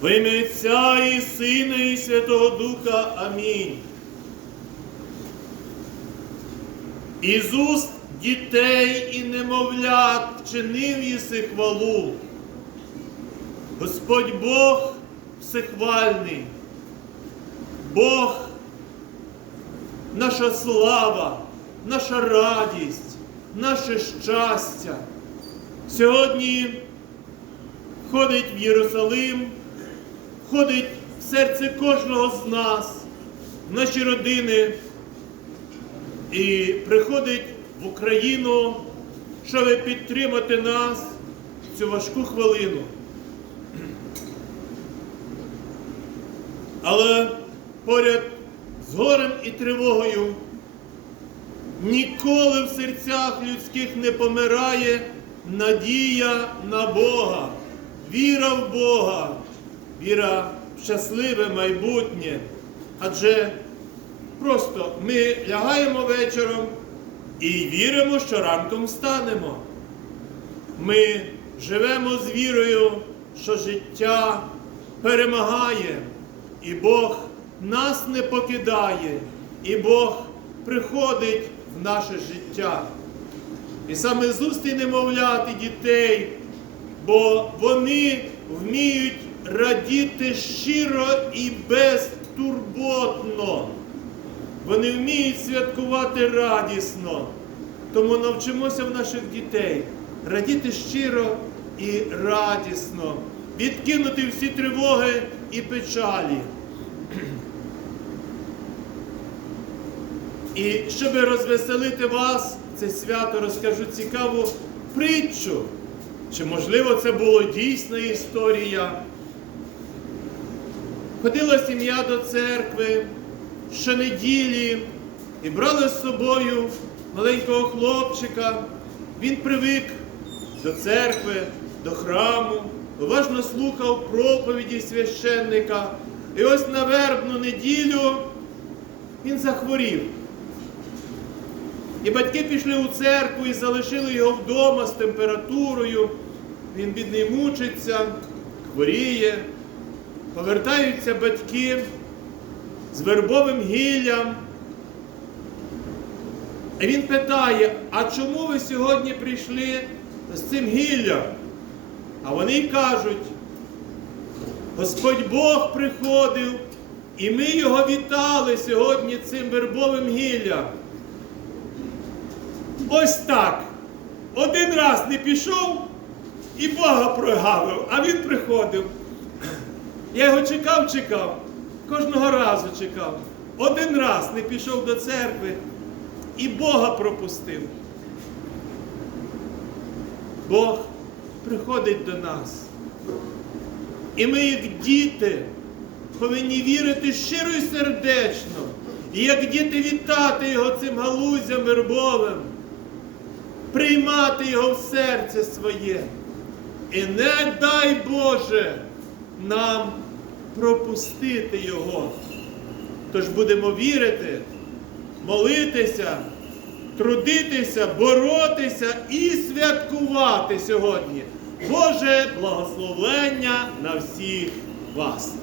Во ім'я Отця і Сина, і Святого Духа. Амінь. Із уст дітей і немовлят вчинив єси хвалу. Господь Бог всехвальний, Бог наша слава, наша радість, наше щастя. Сьогодні входить в Єрусалим, входить в серце кожного з нас, в наші родини і приходить в Україну, щоб підтримати нас в цю важку хвилину. Але поряд з горем і тривогою ніколи в серцях людських не помирає надія на Бога, віра в Бога, віра в щасливе майбутнє. Адже просто ми лягаємо вечором і віримо, що ранком встанемо. Ми живемо з вірою, що життя перемагає, і Бог нас не покидає, і Бог приходить в наше життя. І саме з уст немовляти дітей, бо вони вміють радіти щиро і безтурботно. Вони вміють святкувати радісно. Тому навчимося в наших дітей радіти щиро і радісно, відкинути всі тривоги і печалі. І щоб розвеселити вас, це свято розкажу цікаву притчу. Чи можливо це була дійсна історія? Ходила сім'я до церкви щонеділі і брали з собою маленького хлопчика. Він привик до церкви, до храму, уважно слухав проповіді священника. І ось на вербну неділю він захворів. І батьки пішли у церкву і залишили його вдома з температурою. Він, бідний, мучиться, хворіє. Повертаються батьки з вербовим гіллям. І він питає, а чому ви сьогодні прийшли з цим гіллям? А вони кажуть, Господь Бог приходив, і ми його вітали сьогодні цим вербовим гіллям. Ось так. Один раз не пішов і Бога прогавив, а він приходив. Я його чекав, чекав, кожного разу чекав. Один раз не пішов до церкви і Бога пропустив. Бог приходить до нас. І ми, як діти, повинні вірити щиро і сердечно. І як діти вітати його цим галузям вербовим, приймати його в серце своє. І не дай Боже нам пропустити його. Тож будемо вірити, молитися, трудитися, боротися і святкувати сьогодні. Боже благословення на всіх вас!